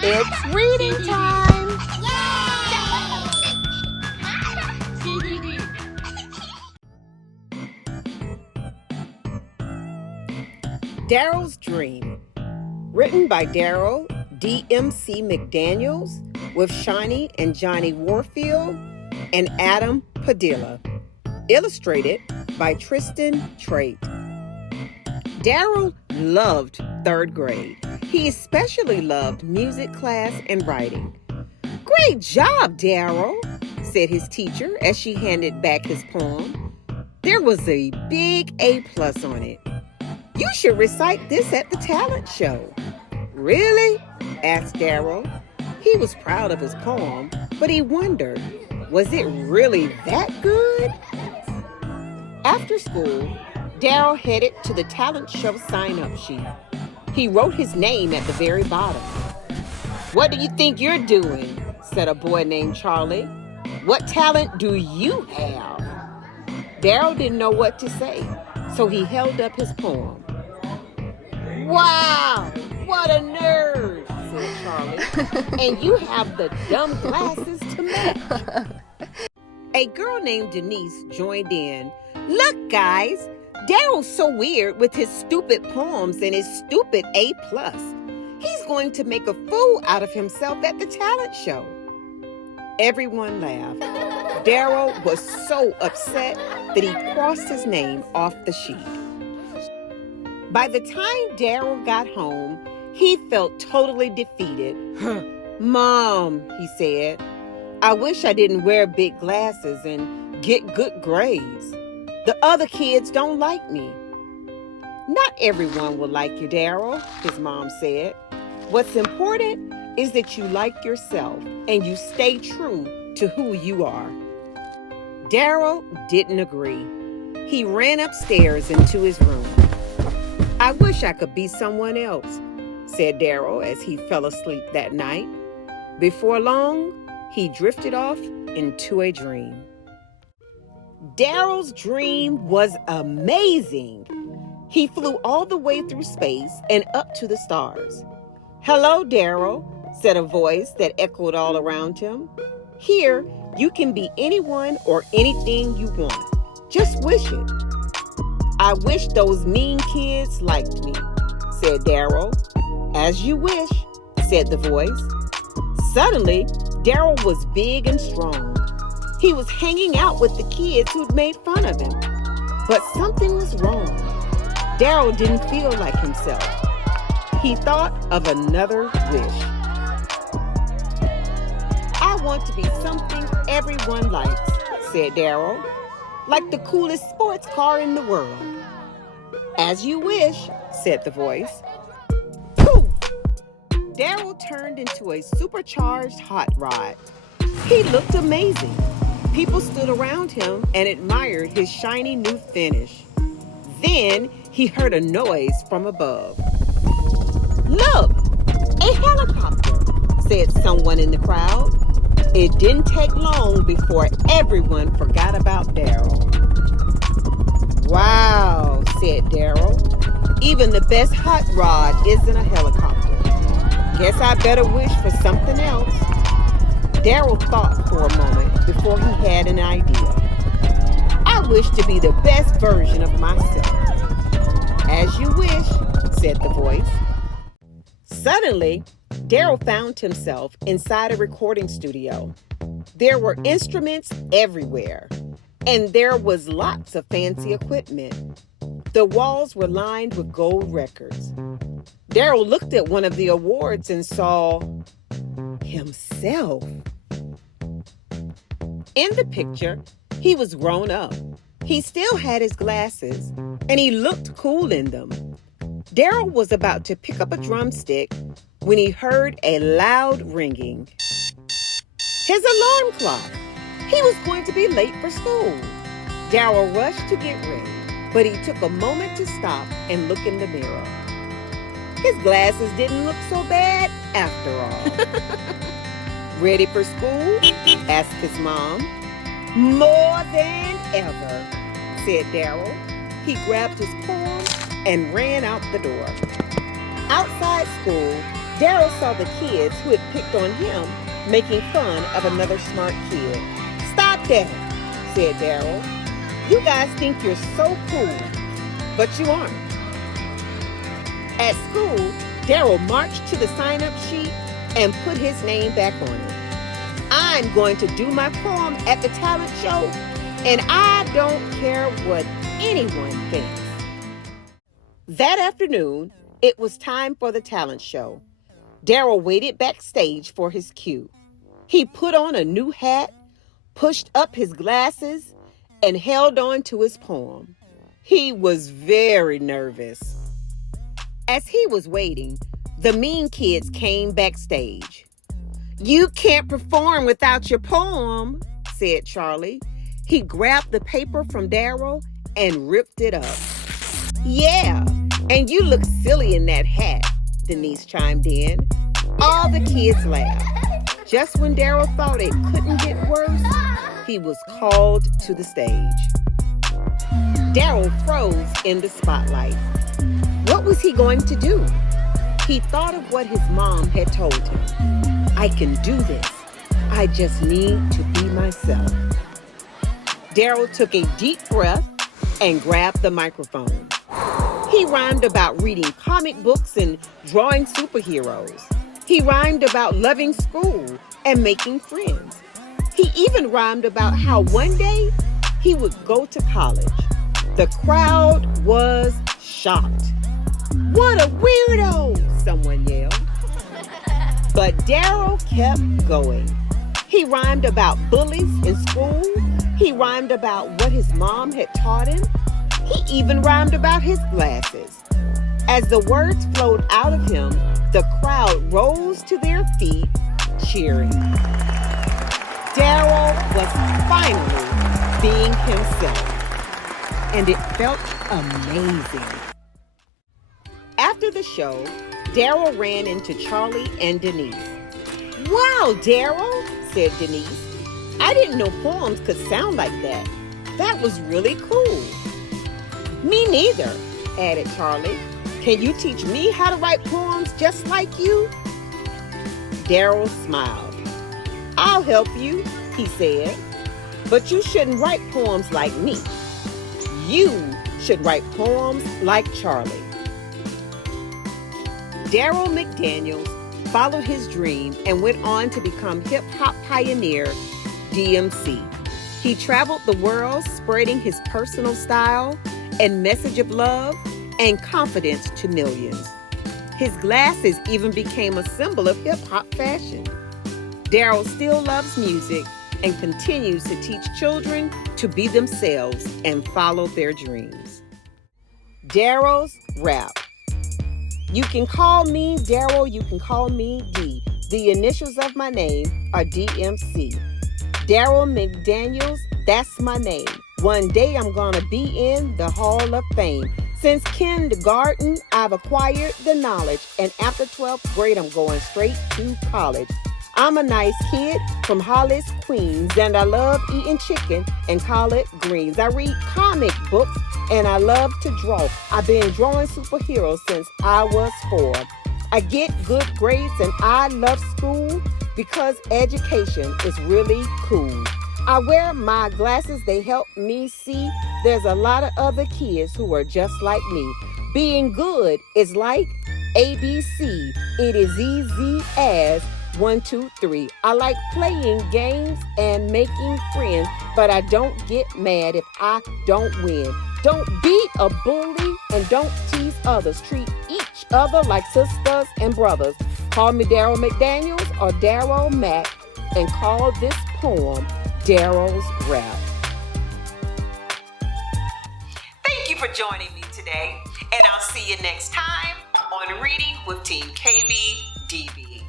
It's reading time! Daryl's Dream, written by Daryl D.M.C. McDaniels, with Shani and Johnny Warfield and Adam Padilla. Illustrated by Tristan Trait. Daryl loved third grade. He especially loved music class and writing. "Great job, Daryl," said his teacher as she handed back his poem. There was a big A+ on it. "You should recite this at the talent show." "Really?" asked Daryl. He was proud of his poem, but he wondered, was it really that good? After school, Daryl headed to the talent show sign-up sheet. He wrote his name at the very bottom. "What do you think you're doing?" said a boy named Charlie. "What talent do you have?" Daryl didn't know what to say, so he held up his poem. "Wow, what a nerd," said Charlie. "And you have the dumb glasses to match." A girl named Denise joined in. "Look, guys, Daryl's so weird with his stupid poems and his stupid A+. He's going to make a fool out of himself at the talent show." Everyone laughed. Daryl was so upset that he crossed his name off the sheet. By the time Daryl got home, he felt totally defeated. "Mom," he said, "I wish I didn't wear big glasses and get good grades. The other kids don't like me." "Not everyone will like you, Daryl," his mom said. "What's important is that you like yourself and you stay true to who you are." Daryl didn't agree. He ran upstairs into his room. "I wish I could be someone else," said Daryl as he fell asleep that night. Before long, he drifted off into a dream. Daryl's dream was amazing. He flew all the way through space and up to the stars. "Hello, Daryl," said a voice that echoed all around him. "Here, you can be anyone or anything you want. Just wish it." "I wish those mean kids liked me," said Daryl. "As you wish," said the voice. Suddenly, Daryl was big and strong. He was hanging out with the kids who'd made fun of him. But something was wrong. Daryl didn't feel like himself. He thought of another wish. "I want to be something everyone likes," said Daryl. "Like the coolest sports car in the world." "As you wish," said the voice. Poof! Daryl turned into a supercharged hot rod. He looked amazing. People stood around him and admired his shiny new finish. Then he heard a noise from above. "Look, a helicopter," said someone in the crowd. It didn't take long before everyone forgot about Daryl. "Wow," said Daryl. "Even the best hot rod isn't a helicopter. Guess I better wish for something else." Daryl thought for a moment before he had an idea. "I wish to be the best version of myself." "As you wish," said the voice. Suddenly, Daryl found himself inside a recording studio. There were instruments everywhere, and there was lots of fancy equipment. The walls were lined with gold records. Daryl looked at one of the awards and saw himself. In the picture, he was grown up. He still had his glasses, and he looked cool in them. Daryl was about to pick up a drumstick when he heard a loud ringing. His alarm clock. He was going to be late for school. Daryl rushed to get ready, but he took a moment to stop and look in the mirror. His glasses didn't look so bad after all. "Ready for school?" asked his mom. "More than ever," said Daryl. He grabbed his poem and ran out the door. Outside school, Daryl saw the kids who had picked on him making fun of another smart kid. "Stop that," said Daryl. "You guys think you're so cool, but you aren't." At school, Daryl marched to the sign-up sheet and put his name back on it. "I'm going to do my poem at the talent show, and I don't care what anyone thinks." That afternoon, it was time for the talent show. Daryl waited backstage for his cue. He put on a new hat, pushed up his glasses, and held on to his poem. He was very nervous. As he was waiting, the mean kids came backstage. "You can't perform without your poem," said Charlie. He grabbed the paper from Daryl and ripped it up. "Yeah, and you look silly in that hat," Denise chimed in. All the kids laughed. Just when Daryl thought it couldn't get worse, he was called to the stage. Daryl froze in the spotlight. What was he going to do? He thought of what his mom had told him. "I can do this. I just need to be myself." Daryl took a deep breath and grabbed the microphone. He rhymed about reading comic books and drawing superheroes. He rhymed about loving school and making friends. He even rhymed about how one day he would go to college. The crowd was shocked. "What a weirdo!" someone yelled. But Daryl kept going. He rhymed about bullies in school. He rhymed about what his mom had taught him. He even rhymed about his glasses. As the words flowed out of him, the crowd rose to their feet, cheering. Daryl was finally being himself, and it felt amazing. After the show, Daryl ran into Charlie and Denise. "Wow, Daryl," said Denise. "I didn't know poems could sound like that. That was really cool." "Me neither," added Charlie. "Can you teach me how to write poems just like you?" Daryl smiled. "I'll help you," he said. "But you shouldn't write poems like me. You should write poems like Charlie." Daryl McDaniels followed his dream and went on to become hip-hop pioneer DMC. He traveled the world spreading his personal style and message of love and confidence to millions. His glasses even became a symbol of hip-hop fashion. Daryl still loves music and continues to teach children to be themselves and follow their dreams. Daryl's rap. "You can call me Daryl, you can call me D. The initials of my name are DMC. Daryl McDaniels, that's my name. One day I'm gonna be in the Hall of Fame. Since kindergarten, I've acquired the knowledge, and after 12th grade, I'm going straight to college. I'm a nice kid from Hollis, Queens, and I love eating chicken and collard greens. I read comic books, and I love to draw. I've been drawing superheroes since I was 4. I get good grades, and I love school because education is really cool. I wear my glasses, they help me see. There's a lot of other kids who are just like me. Being good is like ABC. It is easy as 1, 2, 3. I like playing games and making friends, but I don't get mad if I don't win. Don't be a bully and don't tease others. Treat each other like sisters and brothers. Call me Daryl McDaniels or Daryl Mac, and call this poem Daryl's Rap. Thank you for joining me today, and I'll see you next time on Reading with Team KBDB.